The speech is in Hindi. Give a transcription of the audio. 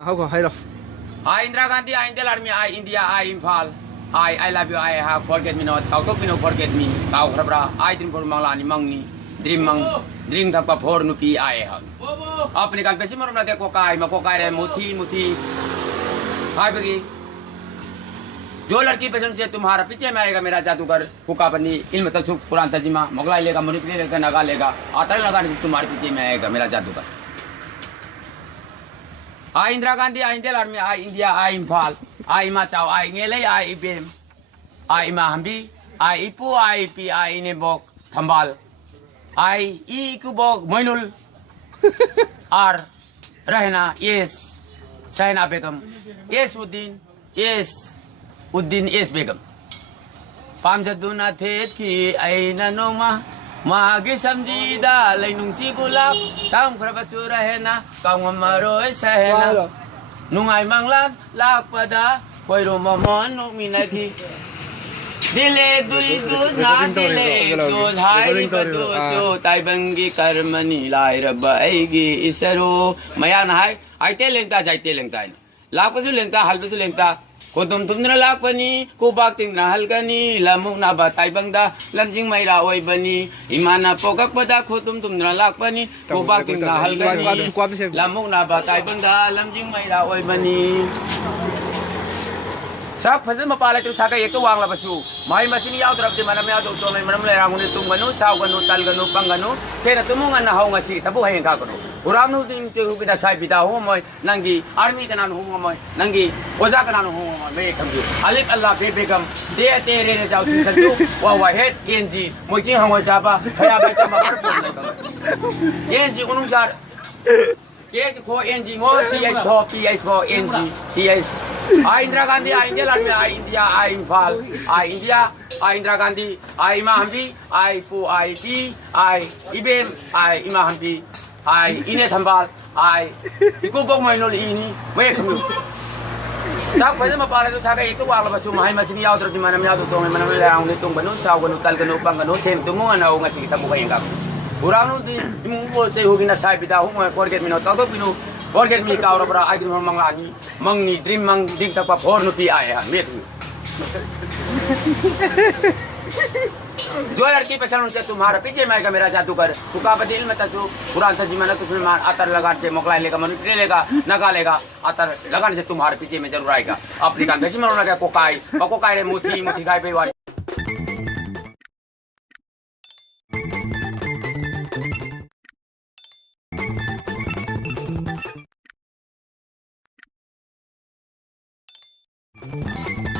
How go hide I Indira Gandhi, I Indian Army, I India, I Imphal. I love you, I have forget me not. Kau tok pino forget me. Kau khrabra, I dream for manglani mangni. Dream thak pa phor nupi I have. अपने कान पे सिमर ना देखो काय मको काय रे मुथी हाय बगी जो लड़की पसंद से तुम्हारा पीछे में आएगा मेरा जादूगर हुक्का बनी इल्म तसुक कुरान तर्जुमा मोगलाई लेगा मुनिफिले लेगा नगा लेगा आतर लगाने से तुम्हारे पीछे में आएगा मेरा जादूगर आई इंदिरा गांधी आई इंडिया आर्मी आई इंडिया आई इम्फाल आई मा चाव आई ngelai आई इबेम आई मा हमबी आई इपु आई पी आई नेबोक थंबाल आई इकुबोक मोइनुल आर रहना यस सहना बेगम यस उद्दीन यस बेगम पामजदुना थेत की आईना नोमा मागी समझीदा लैनुंसी गुलाब ताम खरबसु रहना कांगमरोय सहना नुंगाई मंगलान लापदा कोइरो ममन नुमिनाथी दिले दुई दुस ना दिले दुस हाई बदुसु ताइबंगी कर्मनी लाइरब आइगी इसरो मयान हाई आइते लेंता जाइते लेंता लापसु लेंता हलबसु लेंता कोतुम तुमना लापनी कुबाक तिंगना हलगनी लमुना बताइबंगदा लमजिंग मैरा ओइबनी इमाना पोगक बदा खोतुम तुमना लापनी कुबाक तिंगना हलगनी लमुना बताइबंगदा लमजिंग मैरा ओइबनी sak fazal mapalay to saka ito wang labasu may masini yaw drop di manam yaw to may manam lay rangun itong ganu saw ganu tal ganu pang ganu kaya tumungan na haw nga si tabuhay ang kakono uram no din si hubina say bita ho moy nanggi army tanan ho moy nanggi oza kanan ho moy may kamgi alik Allah bebegam de tere ne jaw sin sadu wa wa head enji moy jing hangwa jaba kaya bay ta maparpon enji unung sar yes ko enji ngo si yes ko ps ko enji ps I Indira Gandhi, I India Army, I India, I Imphal, I India, I Indira Gandhi, I Mahambi, I Pu, I P, I Ibem, I Imahambi, I Ine Thambal, I Ikubok Mainol Ini, wait come sak pwede mapala to saka ito wala ba sumahay masini yaw di manam yaw to may manam lang nitong banu saw ganu tal ganu pang ganu tem tumungan na nga sige tabuhay ang kako urano din imungol sa hugin na sabi daw mo forget me not tato pinu forget me ka ora bra ai din manglani mangni dream mang ding ta pa phor no pi ai ha met जो लड़की पसंद से तुम्हारा पीछे में आएगा मेरा जादूगर हुक्का दिल में तसु कुरान तर्जुमा न तुस्मान आतर लगाने से मोगलाई लेगा मुनिफिले लेगा नगा लेगा आतर लगाने से तुम्हारे पीछे में जरूर आएगा अपनी कान बेसी मरोना क्या कोकाई रे मुथी गाय बेवारी hide